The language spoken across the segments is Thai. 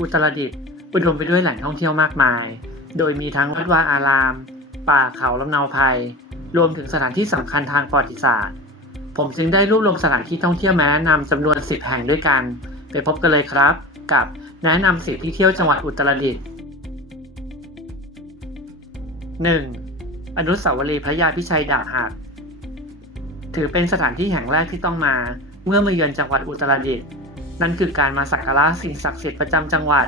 อุตรดิตถ์อุดมไปด้วยแหล่งท่องเที่ยวมากมาย โดยมีทั้งวัดวาอาราม ป่าเขาลำเนาภัย รวมถึงสถานที่สำคัญทางประวัติศาสตร์ ผมจึงได้รวบรวมสถานที่ท่องเที่ยวมาแนะนำจำนวน 10 แห่งด้วยกัน ไปพบกันเลยครับ กับแนะนำ10ที่เที่ยวจังหวัดอุตรดิตถ์ 1. อนุสาวรีย์พระยาพิชัยดาบหัก ถือเป็นสถานที่แห่งแรกที่ต้องมา เมื่อมาเยือนจังหวัดอุตรดิตถ์ นั่นคือการมาสักการะสิ่งศักดิ์สิทธิ์ประจำจังหวัด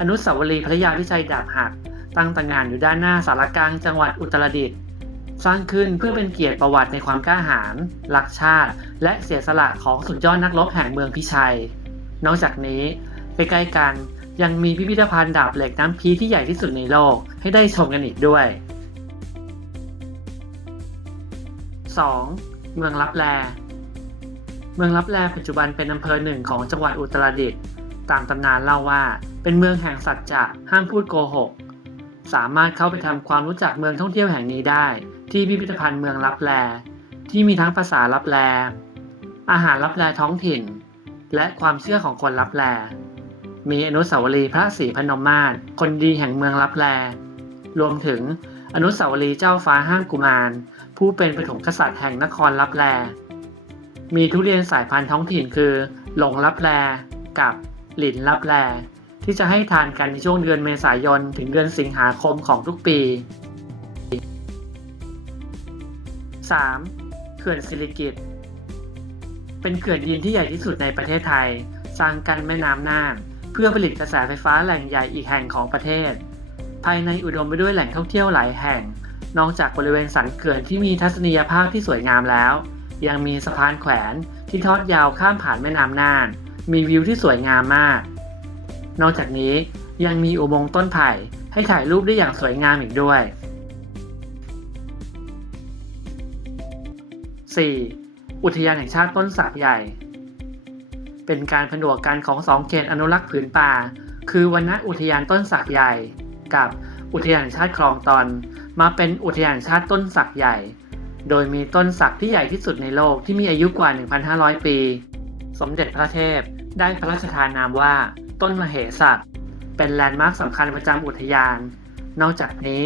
อนุสาวรีย์พระยาพิชัยดาบหัก ตั้งตระหงานอยู่ด้านหน้าสารกลางจังหวัดอุตรดิตถ์สร้างขึ้นเพื่อเป็นเกียรติประวัติในความกล้าหาญรักชาติ และเสียสละของสุดยอดนักรบแห่งเมืองพิชัย นอกจากนี้ใกล้ๆกันยังมีพิพิธภัณฑ์ดาบเหล็กน้ำพีที่ใหญ่ที่สุดในโลกให้ได้ชมกันอีกด้วย 2. เมืองลับแล เมืองลับแลปัจจุบันเป็นอำเภอหนึ่งของจังหวัดอุตรดิตถ์ตามตำนานเล่าว่า เป็นเมืองแห่งสัจจะห้ามพูดโกหก สามารถเข้าไปทำความรู้จักเมืองท่องเที่ยวแห่งนี้ได้ ที่พิพิธภัณฑ์เมืองลับแล ที่มีทั้งภาษาลับแล อาหารลับแลท้องถิ่น และความเชื่อของคนลับแล มีอนุสาวรีย์พระศรีพนมมาศคนดีแห่งเมืองลับแล รวมถึงอนุสาวรีย์เจ้าฟ้าห้างกุมาร ผู้เป็นปฐมกษัตริย์แห่งนครลับแล มีทุเรียนสายพันธุ์ท้องถิ่นคือ หลงลับแลกับหลินลับแลที่จะให้ทานกันในช่วงเดือนเมษายนถึงเดือนสิงหาคมของทุกปี 3. เขื่อนสิริกิตเป็นเขื่อนดินที่ใหญ่ที่สุดในประเทศไทย สร้างกันแม่น้ำน่านเพื่อผลิตกระแสไฟฟ้าแหล่งใหญ่อีกแห่งของประเทศ ภายในอุดมไปด้วยแหล่งท่องเที่ยวหลายแห่ง นอกจากบริเวณสันเขื่อนที่มีทัศนียภาพที่สวยงามแล้ว ยังมีสะพานแขวนที่ทอดยาวข้ามผ่านแม่น้ำน่าน มีวิวที่สวยงามมาก นอกจากนี้ยังมีอุโมงค์ต้นไผ่ให้ถ่ายรูปได้อย่างสวยงามอีกด้วย 4. อุทยานแห่งชาติต้นสักใหญ่ เป็นการผนวกกันของสองเขตอนุรักษ์ผืนป่า คือวันณอุทยานต้นสักใหญ่ กับอุทยานแห่งชาติคลองตอน มาเป็นอุทยานแห่งชาติต้นสักใหญ่ โดยมีต้นสักที่ใหญ่ที่สุดในโลกที่มีอายุกว่า 1,500 ปี สมเด็จพระเทพได้พระราชทานนามว่า ต้นมเหสักเป็นแลนด์มาร์คสำคัญประจำอุทยาน นอกจากนี้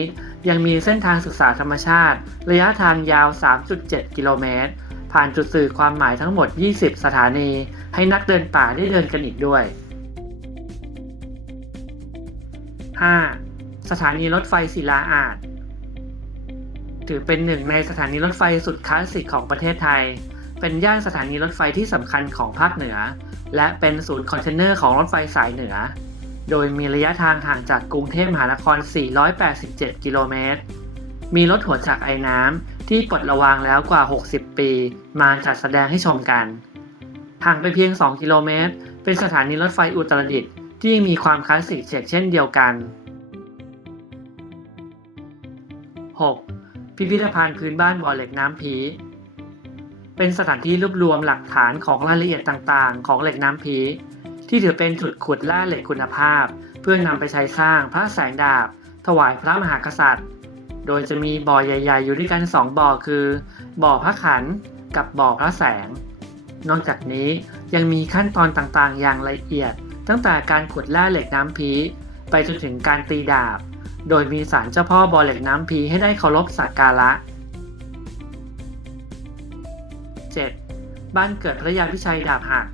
ยังมีเส้นทางศึกษาธรรมชาติ ระยะทางยาว 3.7 กิโลเมตร ผ่านจุดสื่อความหมายทั้งหมด 20 สถานี ให้นักเดินป่าได้เดินกันอีกด้วย 5. สถานีรถไฟศิลาอาจ ถือเป็นหนึ่งในสถานีรถไฟสุดคลาสสิกของประเทศไทย เป็นย่านสถานีรถไฟที่สำคัญของภาคเหนือ และเป็นศูนย์คอนเทนเนอร์ของรถไฟสายเหนือ โดยมีระยะทางห่างจากกรุงเทพมหานคร 487 กิโลเมตร มีรถหัวจักไอ้น้ำที่ปลดระวางแล้วกว่า 60 ปี มาจัดแสดงให้ชมกัน ห่างไปเพียง 2 กิโลเมตร เป็นสถานีรถไฟอุตรดิตถ์ที่มีความคลาสสิกเช่นเดียวกัน 6. พิพิธภัณฑ์พื้นบ้านบ่อเหล็กน้ำผี เป็นสถานที่รวบรวมหลักฐานของรายละเอียดต่างๆ ของเหล็กน้ำผี ที่ถือเป็นจุดขุดล่าเหล็กคุณภาพ เพื่อนำไปใช้สร้างพระแสงดาบ ถวายพระมหากษัตริย์ โดยจะมีบ่อใหญ่ ๆ อยู่ด้วยกัน2บ่อคือ บ่อพระขันกับบ่อพระแสง นอกจากนี้ยังมีขั้นตอนต่างๆ อย่างละเอียด ตั้งแต่การขุดล่าเหล็กน้ำพีไปจนถึงการตีดาบ โดยมีศาลเจ้าพ่อบ่อเหล็กน้ำพีให้ได้เคารพสักการะ 7. บ้านเกิดพระยาพิชัยดาบหัก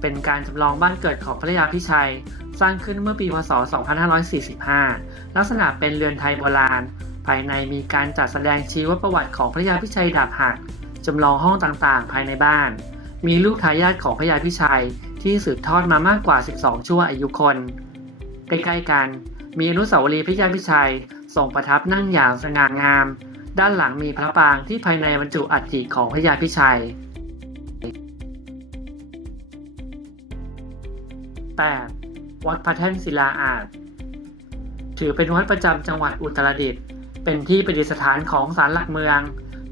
เป็นการจำลองบ้านเกิดของพระยาพิชัย สร้างขึ้นเมื่อปีพศ 2545 ลักษณะเป็นเรือนไทยโบราณ ภายในมีการจัดแสดงชีวประวัติของพระยาพิชัยดาบหักจำลองห้องต่างๆ ภายในบ้าน มีลูกทายาทของพระยาพิชัยที่สืบทอดมามากกว่า 12 ชั่วอายุคน ใกล้ๆกัน มีอนุสาวรีย์พระยาพิชัยทรงประทับนั่งอย่างสง่างาม ด้านหลังมีพระปรางที่ภายในบรรจุอัฐิของพระยาพิชัย 8. วัดพระแท่นศิลาอาจ ถือเป็นวัดประจำจังหวัดอุตรดิตถ์เป็นที่ประดิษฐานของศาลหลักเมือง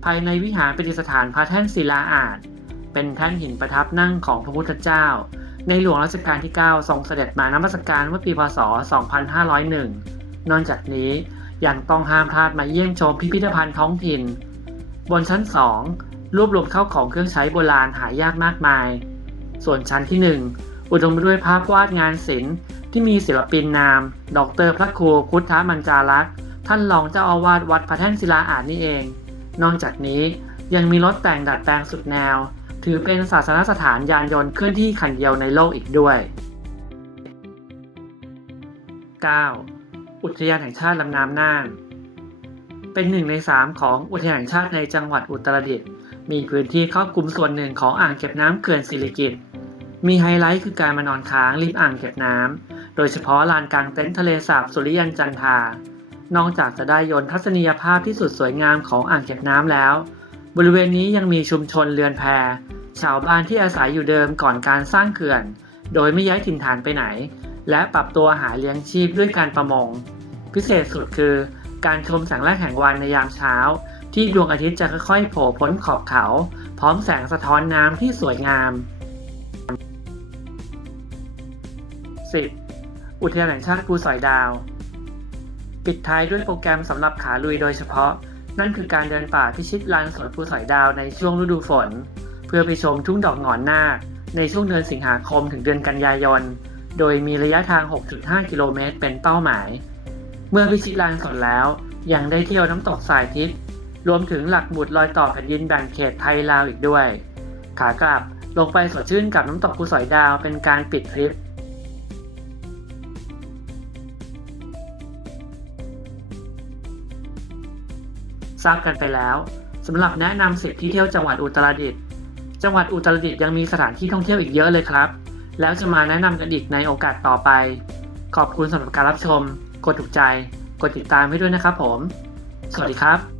ภายในวิหารประดิษฐานพระแท่นศิลาอาจ เป็นแท่นหินประทับนั่งของพระพุทธเจ้า ในหลวงรัชกาลที่ 9 ทรงเสด็จมานมัสการเมื่อปีพศ 2501 นอกจากนี้ยังต้องห้ามพลาดมาเยี่ยมชมพิพิธภัณฑ์ท้องถิ่น บนชั้น 2 รวบรวมเข้าของเครื่องใช้โบราณหายากมากมาย ส่วนชั้นที่ 1 อุดมไปด้วยภาพวาดงานศิลป์ที่มีศิลปินนาม ดรพระครูพุทธมัญจารักษ์ท่านรองเจ้าอาวาสวัดพระแท่นศิลาอาจนี่เอง นอกจากนี้ยังมีรถแต่งดัดแปลงสุดแนว ถือเป็นศาสนสถานยานยนต์เคลื่อนที่คันเดียวในโลกอีกด้วย 9. อุทยานแห่งชาติลำน้ำน่าน เป็นหนึ่งในสามของอุทยานแห่งชาติในจังหวัดอุตรดิตถ์ มีพื้นที่ครอบคลุมส่วนหนึ่งของอ่างเก็บน้ำเขื่อนสิริกิติ์มีไฮไลท์คือการมานอนค้างริมอ่างเก็บน้ำ โดยเฉพาะลานกลางเต็นท์ทะเลสาบสุริยันจันทา นอกจากจะได้ยนทัศนียภาพที่สุดสวยงามของอ่างเก็บน้ำแล้ว บริเวณนี้ยังมีชุมชนเรือนแพ ชาวบ้านที่อาศัยอยู่เดิมก่อนการสร้างเขื่อน โดยไม่ย้ายถิ่นฐานไปไหน และปรับตัวหาเลี้ยงชีพด้วยการประมง พิเศษสุดคือ การชมแสงแรกแห่งวันในยามเช้า ที่ดวงอาทิตย์จะค่อยๆ โผล่พ้นขอบเขา พร้อมแสงสะท้อนน้ำที่สวยงาม 10. อุทยานแห่งชาติภูสอยดาว ปิดท้ายด้วยโปรแกรมสำหรับขาลุยโดยเฉพาะ นั่นคือการเดินป่าพิชิตลานสวนภูสอยดาวในช่วงฤดูฝน เพื่อไปชมทุ่งดอกหงอนนาคในช่วงเดือนสิงหาคมถึงเดือนกันยายน โดยมีระยะทาง 6.5 กิโลเมตรเป็นเป้าหมาย เมื่อพิชิตลานสนแล้ว ยังได้เที่ยวน้ำตกสายทิพย์รวมถึงหลักหมุดลอยต่อแผ่นดินแบ่งเขตไทยลาวอีกด้วย ขากลับลงไปสดชื่นกับน้ำตกภูสอยดาวเป็นการปิดทริปทราบกันไปแล้วสำหรับแนะนำสิทธิที่เที่ยวจังหวัดอุตรดิตถ์ จังหวัดอุตรดิตถ์ยังมีสถานที่ท่องเที่ยวอีกเยอะเลยครับ แล้วจะมาแนะนำกันอีกในโอกาสต่อไป ขอบคุณสำหรับการรับชม กดถูกใจ กดติดตามให้ด้วยนะครับผม สวัสดีครับ